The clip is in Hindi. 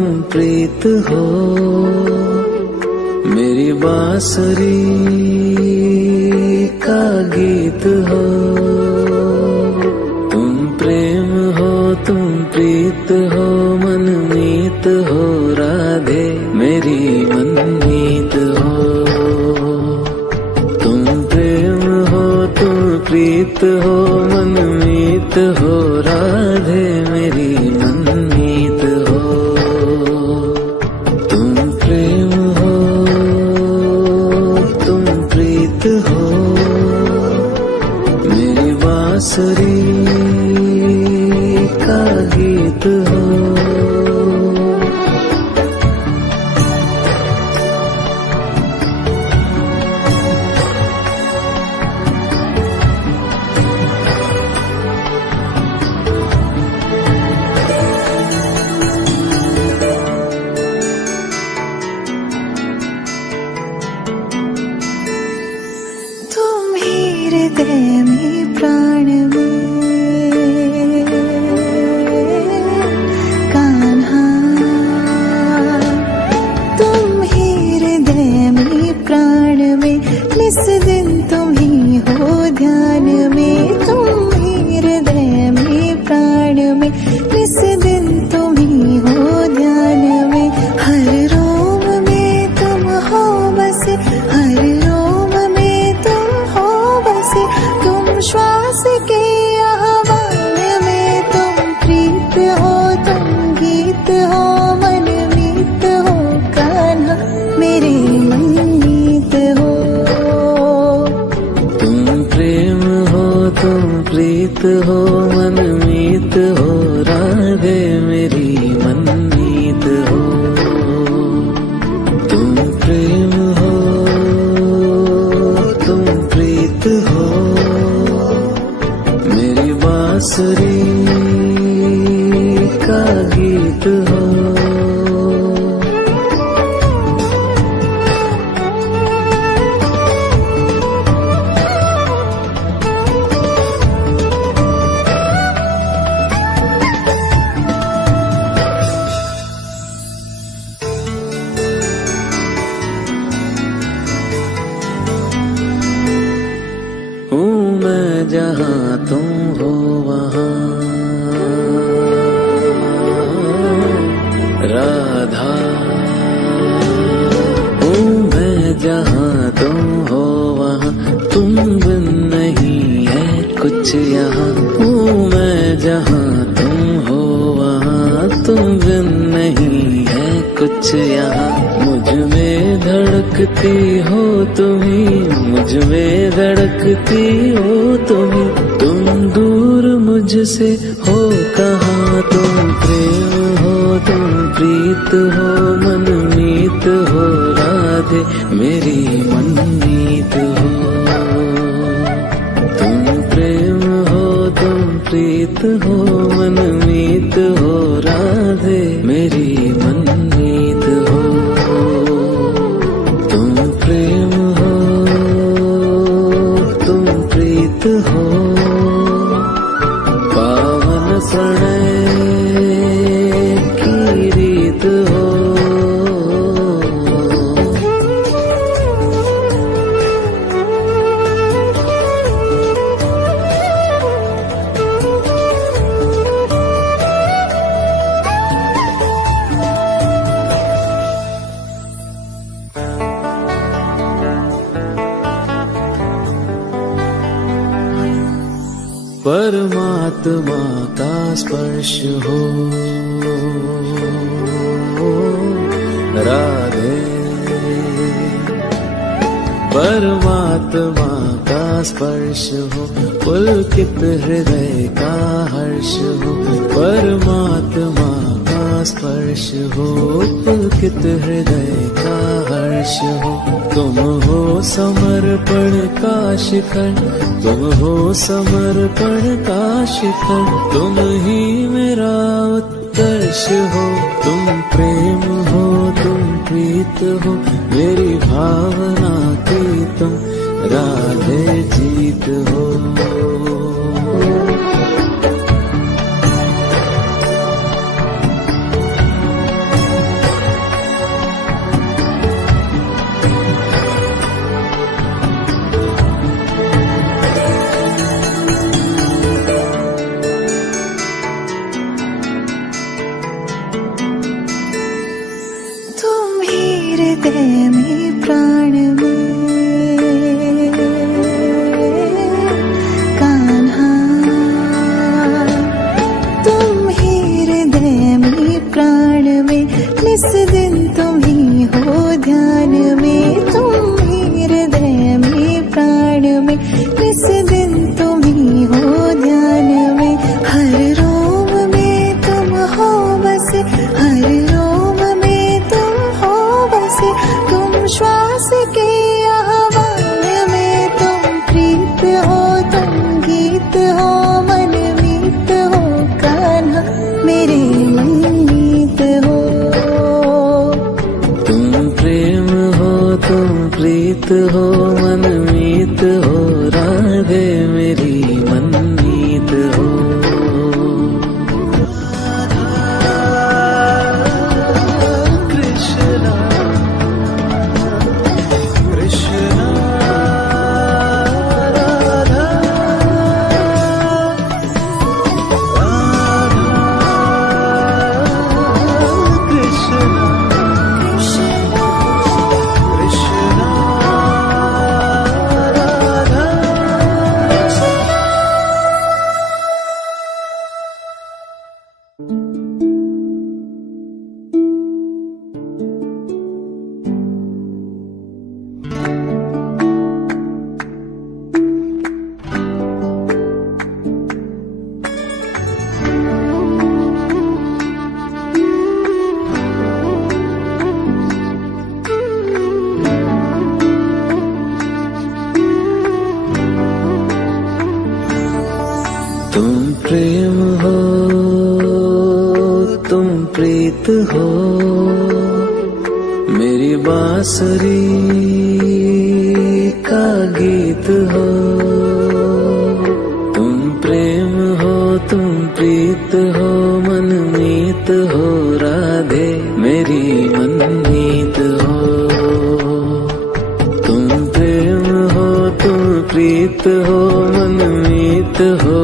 तुम प्रीत हो, मेरी बांसुरी का गीत हो। तुम प्रेम हो, तुम प्रीत हो, मनमीत हो राधे मेरी मनमीत हो। तुम प्रेम हो, तुम प्रीत हो, मनमीत हो राधे मेरी मनमीत हो। तुम प्रेम हो, तुम प्रीत हो, मेरी बांसुरी का गीत हो। हृदय में प्राण में कान्हा, तुम ही हृदय में प्राण में, निस दिन तुम ही हो ध्यान में। तुम ही हृदय में प्राण में, निस दिन तुम ही हो ध्यान में। हर रोम में तुम हो बसे, हर रोम में तुम हो बसे। तुम श्वास के आह्वान में, तुम प्रीत हो, तुम गीत हो, मनमीत हो कान्हा मेरे मनमीत हो। तुम प्रेम हो, तुम प्रीत हो, मनमीत हो राधे मेरी मनमीत हो। तुम प्रेम हो, तुम प्रीत हो, मेरी बांसुरी का गीत हो। हूँ मैं जहाँ तुम हो वहाँ राधा, हूँ मैं जहाँ तुम हो वहाँ, तुम बिन नहीं है कुछ यहाँ। हूँ मैं जहाँ तुम हो वहाँ, तुम बिन नहीं है कुछ यहाँ। मुझ में धड़कती हो तुम्ही, मुझ में धड़कती हो तुम्ही। तुम दूर मुझसे हो कहाँ, तुम प्रेम हो, तुम प्रीत हो, मनमीत हो राधे मेरी मनमीत हो। तुम प्रेम हो, तुम प्रीत हो, मनमीत हो राधे मेरी मनमीत हो। तुम प्रेम हो, तुम प्रीत हो, पावन प्रणय की रीत हो। परमात्मा का स्पर्श हो राधे, परमात्मा का स्पर्श हो, पुलकित हृदय का हर्ष हो। परमात्मा का स्पर्श हो, पुलकित हृदय का हर्ष हो। तुम हो समर्पण का शिखर, तुम हो समर्पण का शिखर। तुम ही मेरा उत्कर्ष हो, तुम प्रेम हो, तुम प्रीत हो, मेरी भावना की तुम राधे जीत हो। हो मनमीत हो राधे मेरी मनमीत हो। कृष्णा कृष्णा राधा कृष्णा तुम प्रेम हो तुम प्रीत हो मेरी बांसुरी का गीत हो। तुम प्रेम हो तुम प्रीत हो मनमीत हो राधे मेरी मनमीत हो। तुम प्रेम हो तुम प्रीत हो मनमीत हो